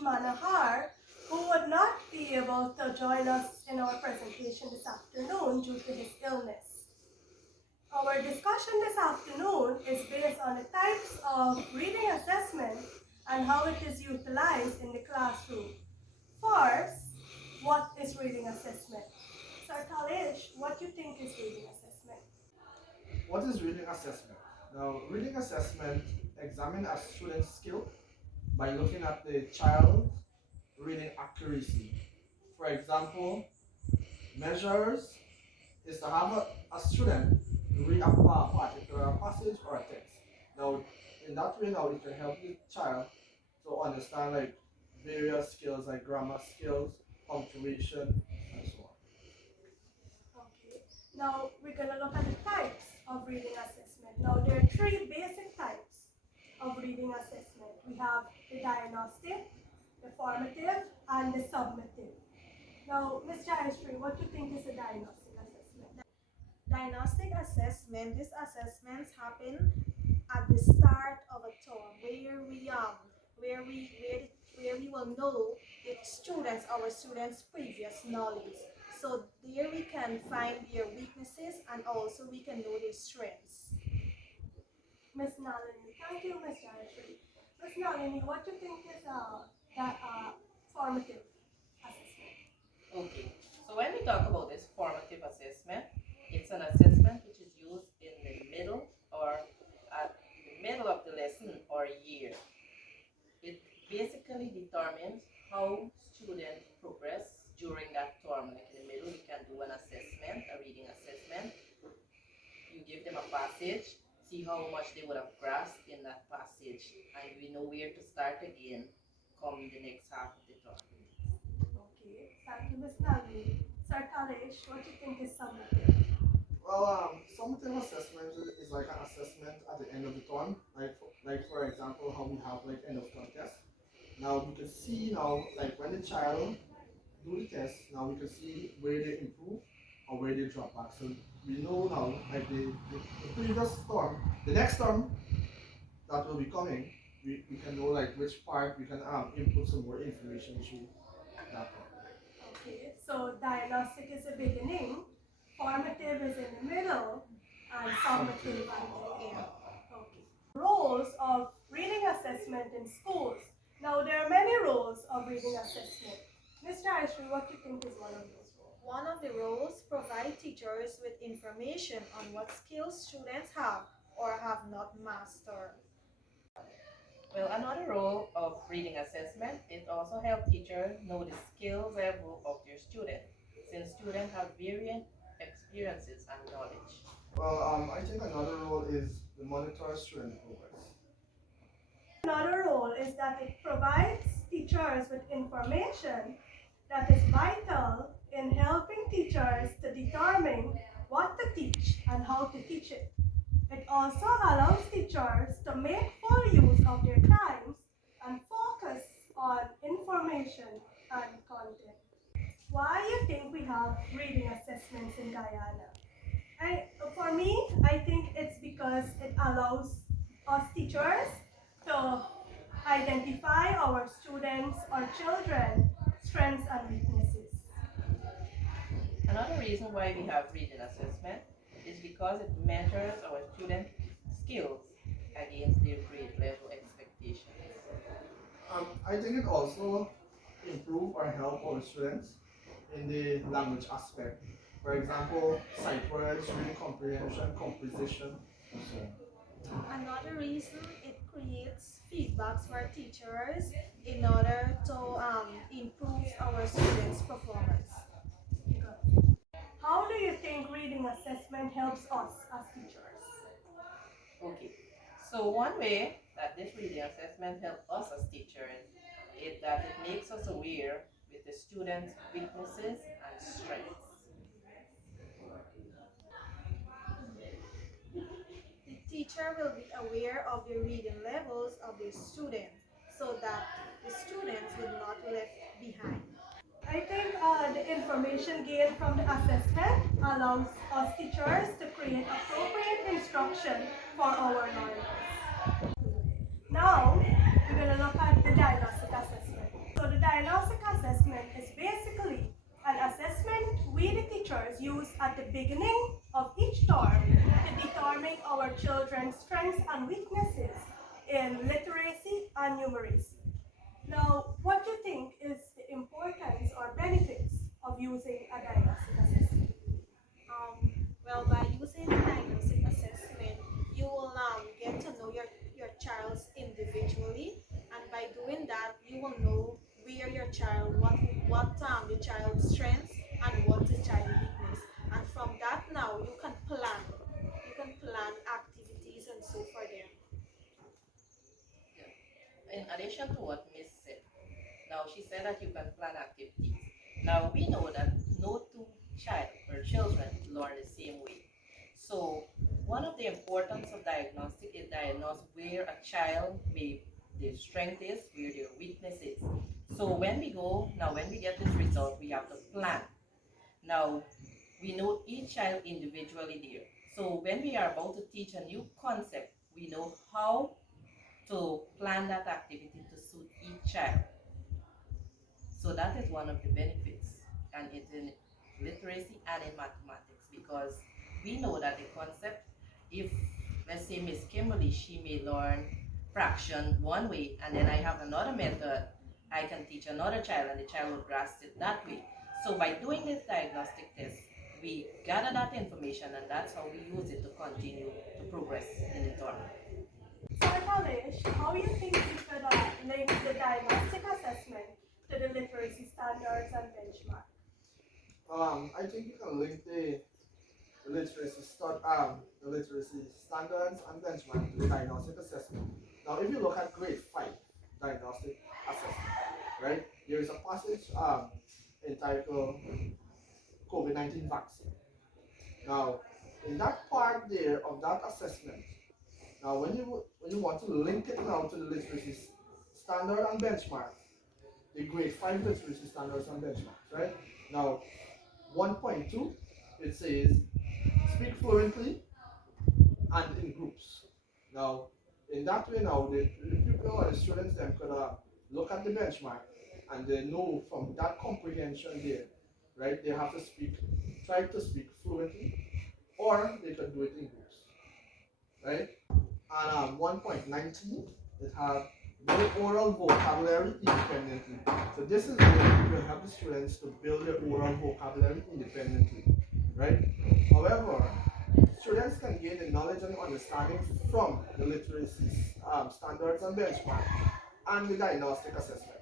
Manahar, who would not be able to join us in our presentation this afternoon due to his illness. Our discussion this afternoon is based on the types of reading assessment and how it is utilized in the classroom. First, what is reading assessment? Sir Talish, what do you think is reading assessment? What is reading assessment? Now, reading assessment examines a student's skill by looking at the child's reading accuracy. For example, measures is to have a student read a particular passage or a text. Now, in that way, now it can help the child to understand like various skills like grammar skills, punctuation, and so on. Okay. Now we're going to look at the types of reading assessment. Now there are three basic types of reading assessment. We have the diagnostic, the formative, and the summative. Now, Ms. Jayashree, what do you think is a diagnostic assessment? Diagnostic assessment, these assessments happen at the start of a term where we will know the students, our students' previous knowledge. So there we can find their weaknesses and also we can know their strengths. Ms. Nalini, thank you, Ms. Jayashree. Ms. Nalini, what do you think is that formative assessment? Okay, so when we talk about this formative assessment, it's an assessment which is used in the middle or at the middle of the lesson or year. It basically determines how students progress during that term. Like in the middle, we can do an assessment, a reading assessment. You give them a passage, see how much they would have grasped in that passage, and we know where to start again come the next half of the term. Okay, thank you, Ms. Nalini. Sir Talish, what do you think is summative? Well, summative assessment is like an assessment at the end of the term. Like for example, how we have like end of term tests. Now we can see now, like when the child do the test, now we can see where they improve or where they drop back. So we know now, like the previous term, the next term that will be coming, we can know like which part we can input some more information into that part. Okay, so diagnostic is the beginning, formative is in the middle, and summative at the end. Okay. Roles of reading assessment in schools. Now, there are many roles of reading assessment. Mr. Aishri, what do you think is one of those roles? One of the roles provide teachers with information on what skills students have or have not mastered. Well, another role of reading assessment is also help teachers know the skill level of their student, since students have varying experiences and knowledge. Well, I think another role is the monitor student progress. Another role is that it provides teachers with information that is vital in helping teachers to determine what to teach and how to teach it. It also allows teachers to make full use of their times and focus on information and content. Why do you think we have reading assessments in Guyana? For me, I think it's because it allows us teachers to identify our students or children strengths and weaknesses. Another reason why we have reading assessment is because it measures our student skills against their grade level expectations. I think it also improve or help our students in the language aspect. For example, sight words, reading comprehension, composition, and so on. Another reason it creates feedbacks for teachers in order to improve our students' performance. How do you think reading assessment helps us as teachers? Okay, so one way that this reading assessment helps us as teachers is that it makes us aware with the students' weaknesses and strengths. The teacher will be aware of the reading levels of the student so that the students will not left behind. I think the information gained from the assessment allows us teachers to create appropriate instruction for our learners. Now, we're going to look at the diagnostic assessment. use at the beginning of each term to determine our children's strengths and weaknesses in literacy and numeracy. Now, what do you think is the importance or benefits of using a diagnostic assessment? Well, by using the diagnostic assessment, you will get to know your child's individually, and by doing that, you will know where your child, what the child's strengths and what the child's weakness, and from that now you can plan activities and so for them. In addition to what Miss said, now she said that you can plan activities. Now we know that no two child or children learn the same way. So one of the importance of diagnostic is diagnose where a child may their strength is, where their weakness is. So when we get this result, we have to plan. Now we know each child individually there. So when we are about to teach a new concept, we know how to plan that activity to suit each child. So that is one of the benefits, and it's in literacy and in mathematics because we know that the concept, if let's say Miss Kimberly, she may learn fraction one way, and then I have another method, I can teach another child, and the child will grasp it that way. So by doing this diagnostic test, we gather that information, and that's how we use it to continue to progress in the term. So, Kalish, how you think we could link the diagnostic assessment to the literacy standards and benchmark? I think you can link the literacy standards and benchmark to the diagnostic assessment. Now, if you look at grade 5 diagnostic assessment, right, there is a passage entitled COVID-19 vaccine. Now, in that part there of that assessment, now when you want to link it now to the literacy standard and benchmark, the grade 5 literacy standards and benchmarks, right? Now, 1.2, it says speak fluently and in groups. Now, in that way now, the people or the students then could look at the benchmark and they know from that comprehension there, right, they have to try to speak fluently, or they could do it in groups, right? And 1.19, it has build oral vocabulary independently. So this is where you will help the students to build their oral vocabulary independently, right? However, students can gain the knowledge and understanding from the literacy standards and benchmark and the diagnostic assessment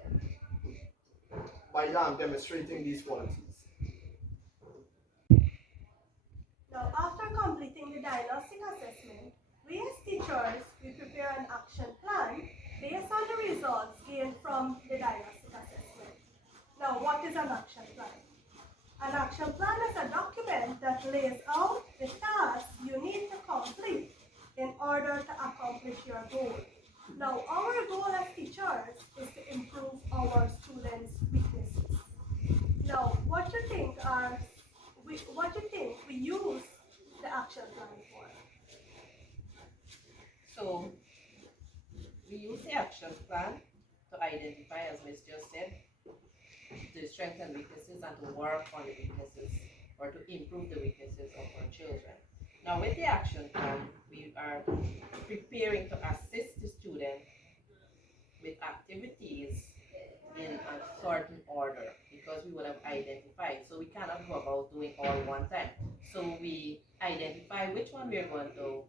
by demonstrating these qualities. Now, after completing the diagnostic assessment, we as teachers, we prepare an action plan based on the results gained from the diagnostic assessment. Now, what is an action plan? An action plan is a document that lays out the tasks you need to complete in order to accomplish your goal. Now, our goal as teachers is to improve our students' weaknesses. Now, what do you think we use the action plan for? So we use the action plan to identify, as Miss just said, the strengths and weaknesses and to work on the weaknesses or to improve the weaknesses of our children. Now with the action plan, we are preparing to assist the student with activities in a certain order because we would have identified. So we cannot go about doing all one time. So we identify which one we are going to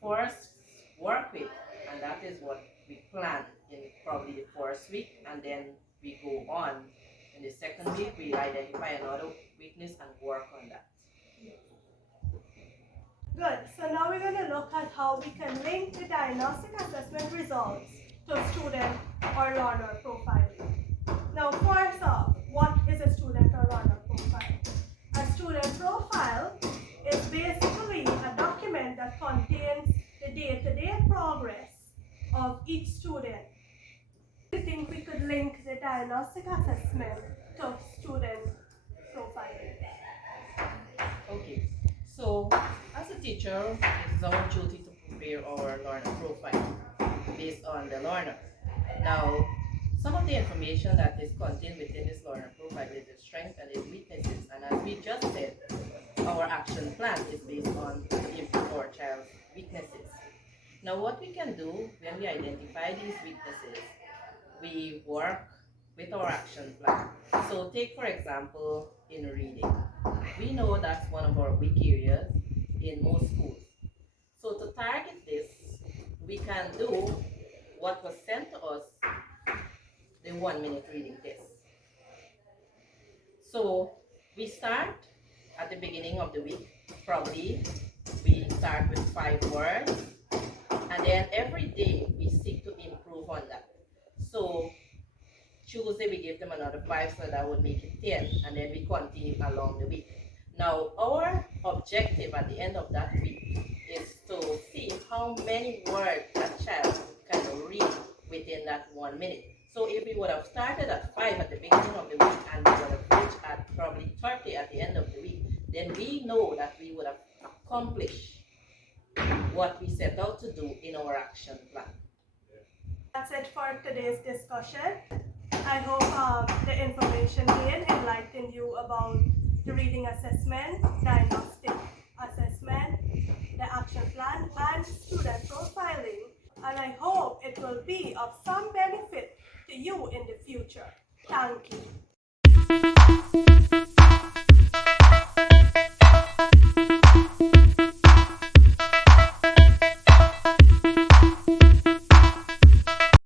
first work with, and that is what we plan in probably the first week, and then we go on in the second week. We identify another weakness and work on that. Good. So now we're going to look at how we can link the diagnostic assessment results to student or learner profiling. Now, first off, what is a student or learner profile? A student profile is basically a document that contains the day-to-day progress of each student. Do you think we could link the diagnostic assessment to student profiling? Okay, so as a teacher, it is our duty to prepare our learner profile based on the learner. Now, some of of the information that is contained within this learner profile is its strengths and its weaknesses. And as we just said, our action plan is based on the improve our child's weaknesses. Now, what we can do when we identify these weaknesses, we work with our action plan. So, take for example, in reading, we know that's one of our weak areas in most schools. So, to target this, we can do what was sent to us, the 1 minute reading test. So, we start at the beginning of the week, probably we start with 5 words, and then every day we seek to improve on that. So Tuesday we give them another 5, so that would make it 10, and then we continue along the week. Now our objective at the end of that week is to see how many words a child can read within that 1 minute. So if we would have started at 5 at the beginning of the week and we would have reached at probably 30 at the end of the week, then we know that we would have accomplished what we set out to do in our action plan. That's it for today's discussion. I hope the information gained enlightened you about the reading assessment, diagnostic assessment, the action plan, and student profiling. And I hope it will be of some benefit to you in the future. Thank you.